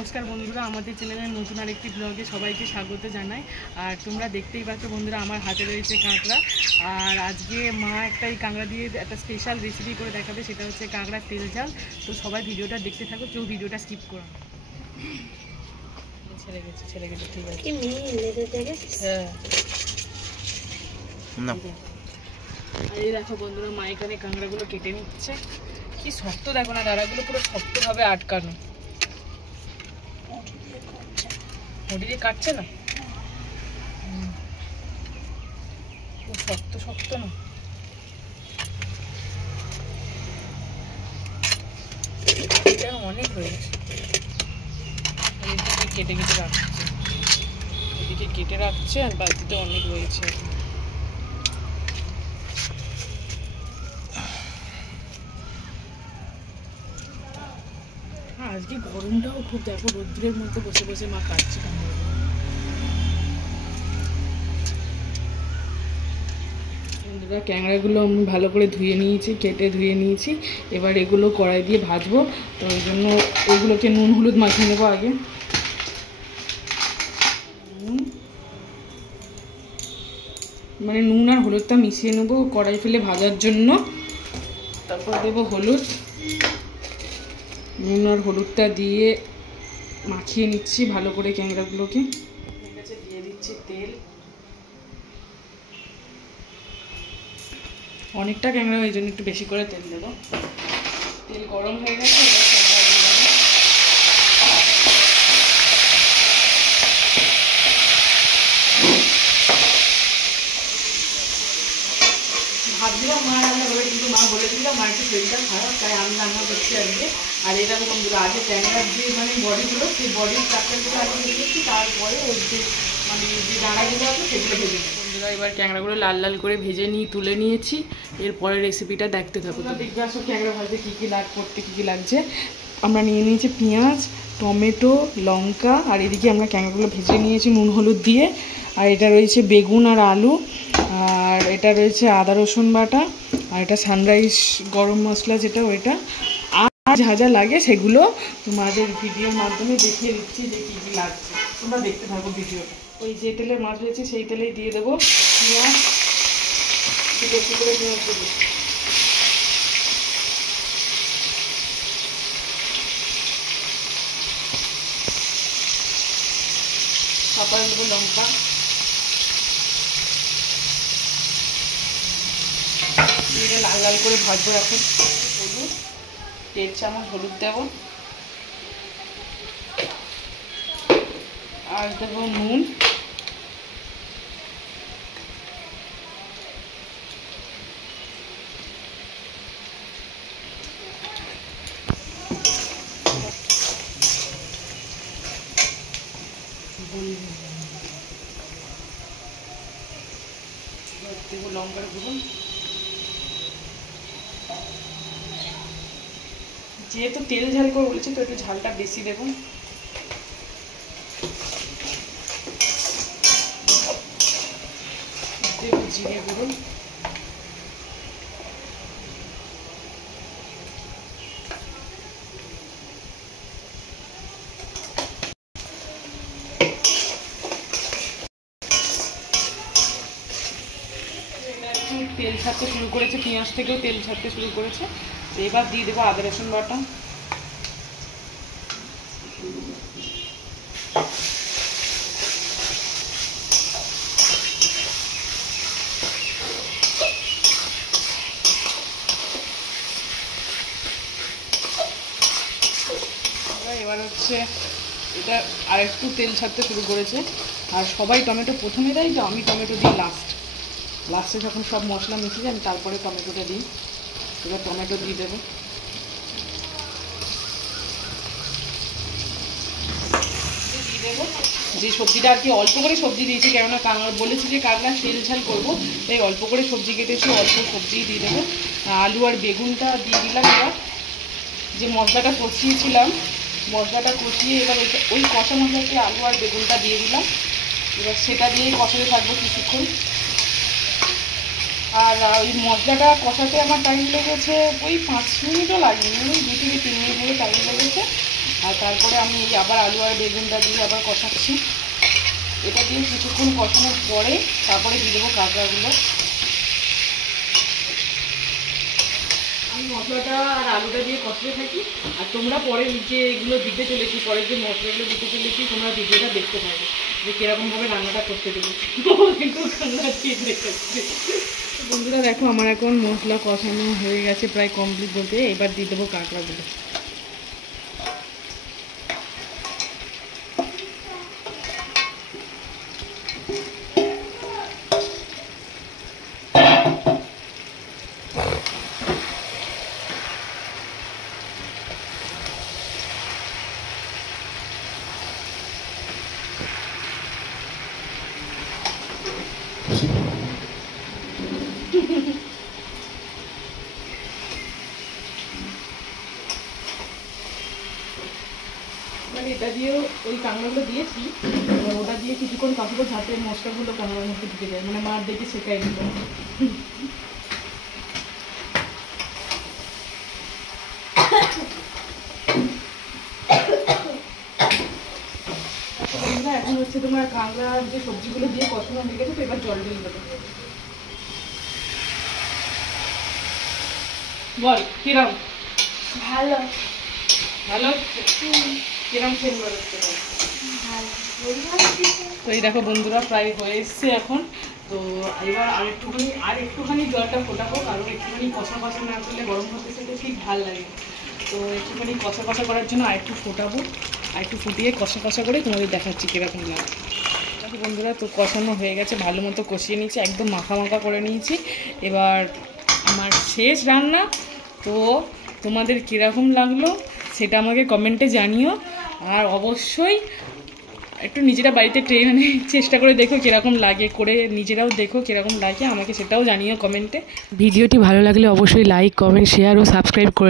নমস্কার বন্ধুরা, আমাদের চ্যানেলের নতুন আরেকটি ব্লগে সবাইকে স্বাগত জানাই। আর তোমরা দেখতেই পাচ্ছ বন্ধুরা, আমার হাতে রয়েছে কাঁকড়া। আর আজকে মা এই কাঁকড়া দিয়ে একটা স্পেশাল রেসিপি করে দেখাবে, সেটা হচ্ছে কাঁকড়ার তেল ঝাল। তো সবাই ভিডিওটা দেখতে থাকো, কেউ ভিডিওটা স্কিপ করো না। ছেড়ে গেছে ঠিক আছে। হ্যাঁ, আর এই দেখো বন্ধুরা, মা এখানে কাঁকড়াগুলো কেটে নিচ্ছে। কি শক্ত দেখো না, ডাঁড়াগুলো পুরো শক্তভাবে আটকানো। মুড়ি দিয়ে কাটছে না, খুব শক্ত শক্ত না। অনেক হয়েছে, এদিকে কেটে কেটে রাখছে, এদিকে কেটে রাখছে, আর বাড়িতে অনেক রয়েছে। আজকে গরমটাও খুব, দেখো রোদ্রের মধ্যে বসে বসে মা কাটছে কাঁকড়াগুলো। ক্যাংড়াগুলো আমি ভালো করে ধুয়ে নিয়েছি, কেটে ধুয়ে নিয়েছি। এবার এগুলো কড়াই দিয়ে ভাজবো, তো ওই জন্য এগুলোকে নুন হলুদ মাখিয়ে নেবো আগে। নুন আর হলুদটা মিশিয়ে নেবো কড়াই ফেলে ভাজার জন্য। তারপর দেবো হলুদ, নুন আর হলুদটা দিয়ে মাখিয়ে নিচ্ছি ভালো করে ক্যাংড়াগুলোকে। দিয়ে দিচ্ছি তেল, অনেকটা ক্যাংড়া ওই জন্য একটু বেশি করে তেল দেবো। তেল গরম হয়ে গেছে, ভাবছিলাম মা রান্না করে, কিন্তু মা বলেছিল মা একটু শরীরটা খারাপ, তাই আমি রান্না করছি আজকে। আর এটা বন্ধুরা, আগে ক্যাংড়ার যে বডিগুলো, সেই বডির স্ট্রাকচারগুলো আগে দিয়েছি, তারপরে ওই যে যে ডাঁড়াগুলো আছে সেগুলো ভেজে নেব। বন্ধুরা এবার ক্যাংড়াগুলো লাল লাল করে ভেজে তুলে নিয়েছি। এরপরে রেসিপিটা দেখতে থাকো। দেখবে আসো ক্যাংড়া ভাজতে কী কী লাগছে। আমরা নিয়ে নিয়েছি পেঁয়াজ, টমেটো, লঙ্কা, আর এদিকে আমরা ক্যাংড়াগুলো ভেজে নিয়েছি নুন হলুদ দিয়ে। আর এটা রয়েছে বেগুন আর আলু, আর এটা রয়েছে আদা রসুন বাটা, আর এটা সানরাইজ গরম মশলা যেটা, ওইটা। আর যা যা লাগে সেগুলো তোমাদের ভিডিওর মাধ্যমে দেখিয়ে দিচ্ছি যে কী কী লাগছে, তোমরা দেখতে থাকো ভিডিওটা। ওই যে তেলে মাছ রয়েছে সেই তেলেই দিয়ে দেবো পেঁয়াজ, একটু করে পেঁয়াজ দেবো। তারপরে দেবো লঙ্কা, দিয়ে লাল লাল করে ভাজবো। এখন হলুদ, 1.5 চামচ হলুদ দেবো, আর দেবো নুন, দেবো লঙ্কার গুঁড়ো। যেহেতু তেল ঝাল করে বলেছি, তো একটু ঝালটা বেশি দেবো। দেবো জিরে গুঁড়ো, তেল ছাড়তে শুরু করেছে, পেঁয়াজ থেকেও তেল ছাড়তে শুরু করেছে। এবার দিয়ে দেবো আদা রসুন বাটা, এবার হচ্ছে এটা আর একটু তেল ছাড়তে শুরু করেছে। আর সবাই টমেটো প্রথমে দেয়, তো আমি টমেটো দিই লাস্টে যখন সব মশলা মিশে যায় আমি তারপরে টমেটোটা দিই। এবার টমেটো দিয়ে দেবো, যে সবজিটা আর কি অল্প করে সবজি দিয়েছি, কেননা বলেছি যে কাঁকড়া তেল ঝাল করবো, তাই অল্প করে সবজি কেটেছি, অল্প সবজি দিয়ে দেবো। আলু আর বেগুনটা দিয়ে দিলাম। এবার যে মশলাটা কষিয়েছিলাম, মশলাটা কষিয়ে এবার ওই কষা মশলাতে আলু আর বেগুনটা দিয়ে দিলাম। এবার সেটা দিয়েই কষাতে থাকবো কিছুক্ষণ। আর ওই মশলাটা কষাতে আমার টাইম লেগেছে ওই 5 মিনিটও লাগেনি, ওই 2 থেকে 3 মিনিট টাইম লেগেছে। আর তারপরে আমি এই আবার আলু আর বেগুনটা দিয়ে আবার কষাচ্ছি। এটা দিয়ে কিছুক্ষণ কষানোর পরে তারপরে দিয়ে দেবো কাঁকড়াগুলো। আমি মশলাটা আর আলুটা দিয়ে কষাতে থাকি, আর তোমরা পরে যে এগুলো দিতে চলেছি, পরে যে মশলাগুলো দিতে চলেছি তোমরা ভিডিওটা দেখতে পাবে যে কীরকমভাবে রান্নাটা করতে দেবো। কিন্তু রান্না ঠিক রেখেছি। বন্ধুরা দেখো আমার এখন মশলা কষানো হয়ে গেছে, প্রায় কমপ্লিট বলতে। এবার দিয়ে দেবো কাঁকড়াগুলো। মানে এটা দিয়েও ওই কাঁকড়াগুলো দিয়েছি, এবার ওটা দিয়ে কিছুক্ষণ কাঁকড়ো যাতে মশলাগুলো কাঁকড়ার মধ্যে ঢুকে যায়, মানে মার দেখে শেখাই নিল। এখন হচ্ছে তোমার কাঁকড়ার যে সবজিগুলো দিয়ে কষানো হয়ে গেছে, তো এবার জল দিয়ে দেবো। বল কিরম? ভালো ভালো কিরম খেয়ে বেরোচ্ছে? তো এই দেখো বন্ধুরা প্রায় হয়ে এসছে এখন। তো এবার আর একটুখানি জলটা ফোটাবো, কারণ একটুখানি কষা কষা না করলে গরম ভাতের সাথে ঠিক ভালো লাগে। তো একটুখানি কষা কষা করার জন্য আর একটু ফোটাবো, আর একটু ফুটিয়ে কষা কষা করে তোমাদের দেখাচ্ছি কীরকম লাগে। দেখো বন্ধুরা তো কষানো হয়ে গেছে, ভালো মতো কষিয়ে নিয়েছি, একদম মাখা মাখা করে নিয়েছি। এবার আমার শেষ রান্না। তো তোমাদের কীরকম লাগলো সেটা আমাকে কমেন্টে জানিও, আর অবশ্যই একটু নিজেরা বাড়িতে ট্রেনে চেষ্টা করে দেখো কীরকম লাগে, করে নিজেরাও দেখো কীরকম লাগে, আমাকে সেটাও জানিও কমেন্টে। ভিডিওটি ভালো লাগলে অবশ্যই লাইক, কমেন্ট, শেয়ার ও সাবস্ক্রাইব করে